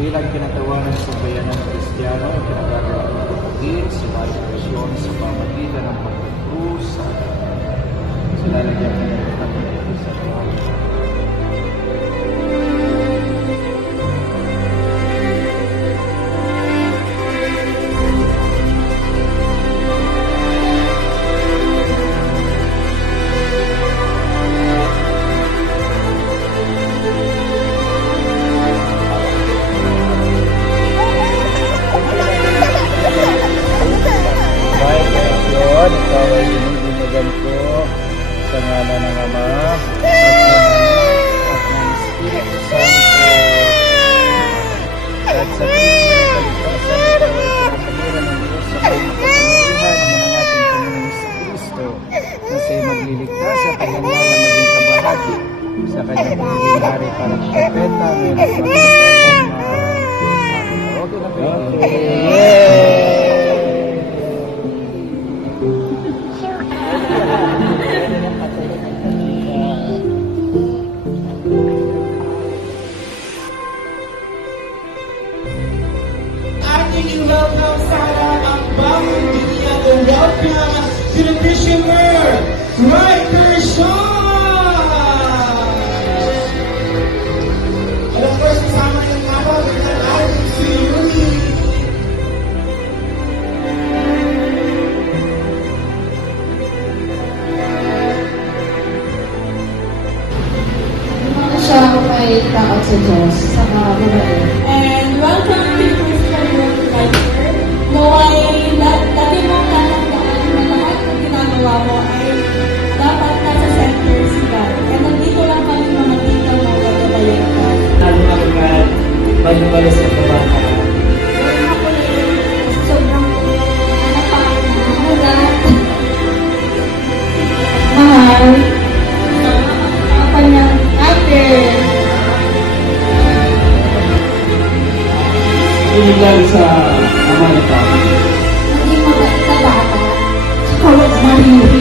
bilang kinatawanan sa bayanan ng Kristiyano, kinagagawa ng kapatid, sinaligasyon sa pamagitan ng pagkakrus sa silalagyan ng pagkakrus sa pamagitan. Ikaw ay diniginagan ko sa ngalan ng Ama at ng Espiritu Santo at sa Kristo ng kaligtasan ikaw ay pinapaliran ng Diyos sa kapangyarihan ng ating Panginoon sa Kristo na siya'y magliligtas sa kanyang ngalan maging kabahagi sa kanyang pagiging hari para sa kapeta ngayon at magkakaroon na okay na ba? Welcome Sarah ang bagong dunia to welcome to the Christian world, Riker Sean! And of course, kasama yung mama with the lighting to Yuri. Mga siya may takot sa Diyos sa mga babae. And welcome to the Christian World Writer. Naway, dati mong tatandaan na lahat ng ginagawa mo ay dapat nasa center si God. Kaya nandito lang kami mga tita mo gagabayan ka. Nagmamagad, pagbabalas ng kabata. Kaya ako rin, sobrang napakulat. Mahal, Ang kanyang ate. Inigal sa Amerika. maging mabait na bata. Kawag Mario.